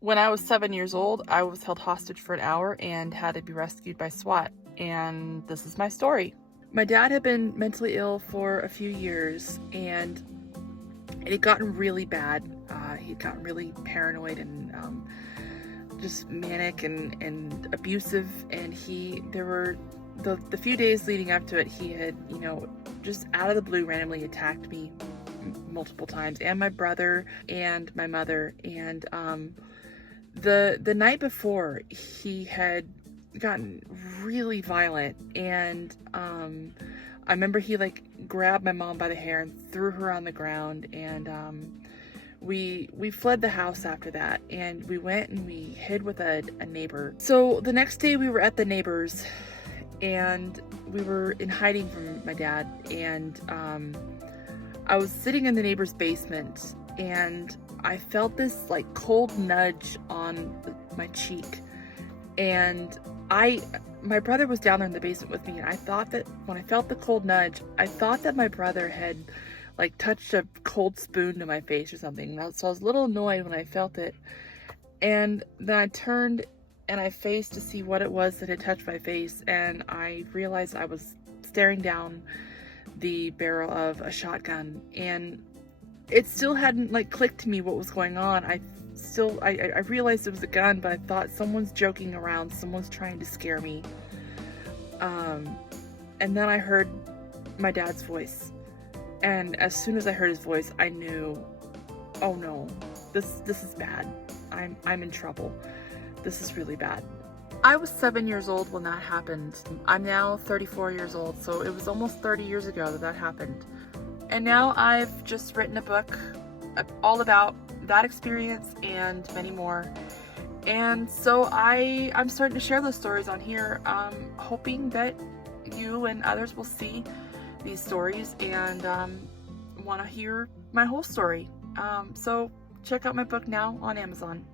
When I was 7 years old, I was held hostage for an hour and had to be rescued by SWAT. And this is my story. My dad had been mentally ill for a few years, and it had gotten really bad. He'd gotten really paranoid and just manic and abusive. And there were the few days leading up to it, he had, just out of the blue randomly attacked me multiple times, and my brother and my mother. And the night before, he had gotten really violent, and I remember he grabbed my mom by the hair and threw her on the ground, and we fled the house after that, and we went and we hid with a neighbor. So the next day we were at the neighbor's, and we were in hiding from my dad, and I was sitting in the neighbor's basement, and I felt this cold nudge on my cheek, and my brother was down there in the basement with me, and I thought that when I felt the cold nudge, I thought that my brother had touched a cold spoon to my face or something. So I was a little annoyed when I felt it, and then I turned and I faced to see what it was that had touched my face, and I realized I was staring down the barrel of a shotgun, and it still hadn't clicked to me what was going on. I realized it was a gun, but I thought someone's joking around, someone's trying to scare me. And then I heard my dad's voice, and as soon as I heard his voice, I knew, oh no, this is bad. I'm in trouble. This is really bad. I was 7 years old when that happened. I'm now 34 years old, so it was almost 30 years ago that happened. And now I've just written a book all about that experience and many more. And so I'm starting to share those stories on here, hoping that you and others will see these stories and want to hear my whole story. So check out my book now on Amazon.